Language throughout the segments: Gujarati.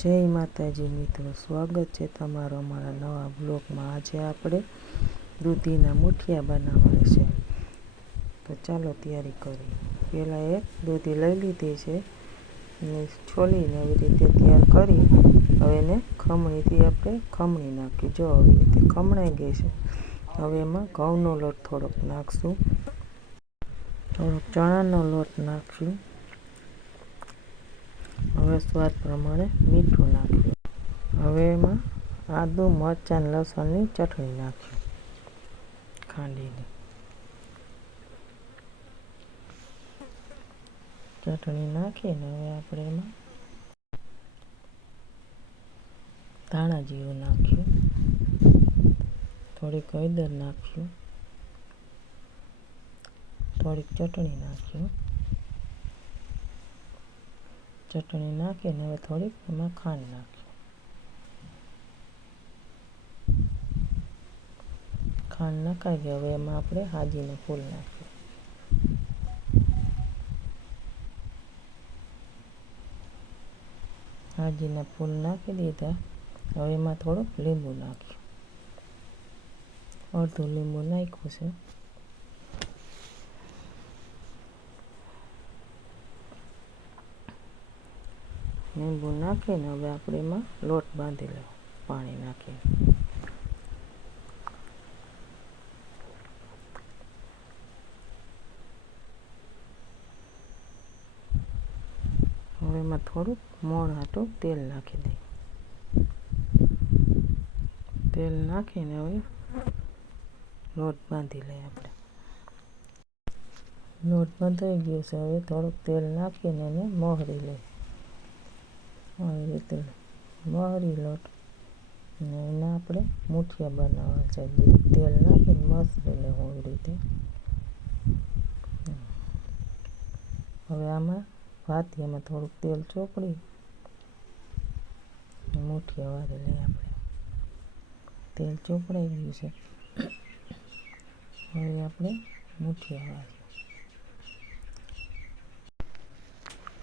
જય માતાજી મિત્રો, સ્વાગત છે તમારો અમારા નવા બ્લોગમાં। આજે આપણે દૂધીના મુઠિયા બનાવવાના છે, તો ચાલો તૈયારી કરીએ। પહેલાં એક દૂધી લઈ લીધી છે ને છોલીને આવી રીતે તૈયાર કરી હવે એને ખમણીથી આપણે ખમણી નાખ્યું। જો આવી રીતે ખમણાઈ ગઈ છે। હવે એમાં ઘઉંનો લોટ થોડોક નાખશું, થોડોક ચણાનો લોટ નાખશું, હવે સ્વાદ પ્રમાણે મીઠું નાખ્યું। હવે એમાં આદુ મરચાં લસણની ચટણી નાખ્યું ખાંડીને, ચટણી નાખીને હવે આપણે એમાં ધાણા જીરું નાખ્યું, થોડીક હળદર નાખ્યું, થોડીક ચટણી નાખ્યું, ચટણી નાખીને હવે થોડીક એમાં ખાંડ નાખ્યું, ખાંડ નાખાઈ ગઈ। હવે એમાં આપણે હાજીનું ફૂલ નાખ્યું, હાજીના ફૂલ નાખી દીધા। હવે એમાં થોડુંક લીંબુ નાખ્યું, અડધું લીંબુ નાખ્યું છે। લીંબુ નાખીને હવે આપણે એમાં લોટ બાંધી લેવો પાણી નાખીને। હવે એમાં થોડુંક મોણ હાટું તેલ નાખી દઈએ। તેલ નાખીને હવે લોટ બાંધી લઈએ આપણે। લોટ બંધાઈ ગયો છે, હવે થોડુંક તેલ નાખીને એને મોહરી લઈએ। આવી રીતે મોહરી લોટ ને એના આપણે મુઠિયા બનાવવા છે। તેલ નાખીને મસ્ત લેવું આવી રીતે। હવે આમાં ભાતિયામાં થોડુંક તેલ ચોપડી મુઠિયા વાળી લઈએ આપણે। તેલ ચોપડાઈ ગયું છે, હવે આપણે મુઠિયા વાળીએ।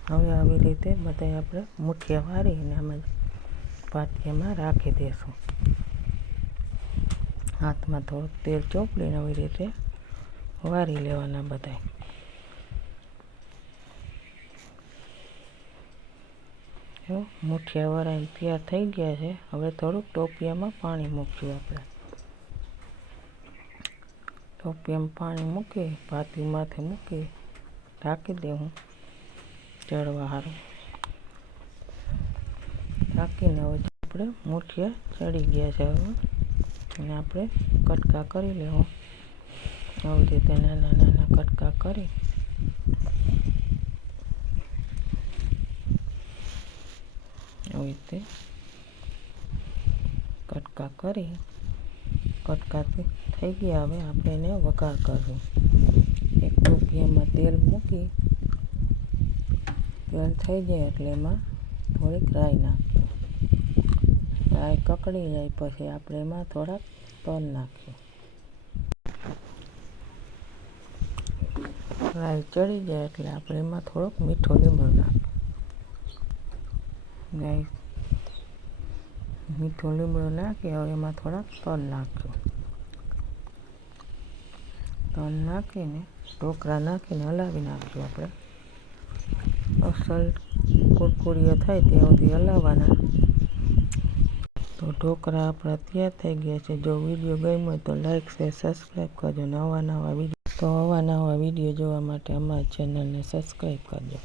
હવે આવી રીતે બધા આપણે મુઠિયા વાળીને આમાં ભાતિયામાં રાખી દઈશું। હાથમાં થોડુંક તેલ ચોપડીને આવી રીતે વાળી લેવાના બધા। મુઠિયા વાળાને તૈયાર થઈ ગયા છે। હવે થોડુંક ટોપિયામાં પાણી મૂક્યું આપણે, ટોપિયામાં પાણી મૂકી ભાતી માથે મૂકી ઢાંકી દેવું ચડવા સારું। ઢાંકીને હવે આપણે મુઠિયા ચડી ગયા છે, હવે અને આપણે કટકા કરી લેવું આવી રીતે નાના નાના કટકા કરી આવી રીતે કટકા કરી કટકાથી થઈ ગયા। હવે આપણે એને વઘાર કરવું। એક ટોપિયામાં તેલ મૂકી તેલ થઈ જાય એટલે એમાં થોડીક રાઈ નાખીએ। રાઈ કકડી જાય પછી આપણે એમાં થોડાક તલ નાખીએ। રાઈ ચડી જાય એટલે આપણે એમાં થોડોક મીઠો લીમડો નાખીએ। મીઠો લીમડો નાખી હવે એમાં થોડાક તલ નાખ્યું, તલ નાખીને ઢોકળા નાખીને હલાવી નાખ્યું આપણે। અસલ કુરકુરિયા થાય ત્યાં સુધી હલાવવાના। તો ઢોકળા આપણા તૈયાર થઈ ગયા છે। જો વિડીયો ગમ્યો હોય તો લાઈક શેર સબસ્ક્રાઈબ કરજો। નવા નવા વિડીયો જોવા માટે અમારા ચેનલને સબસ્ક્રાઈબ કરજો।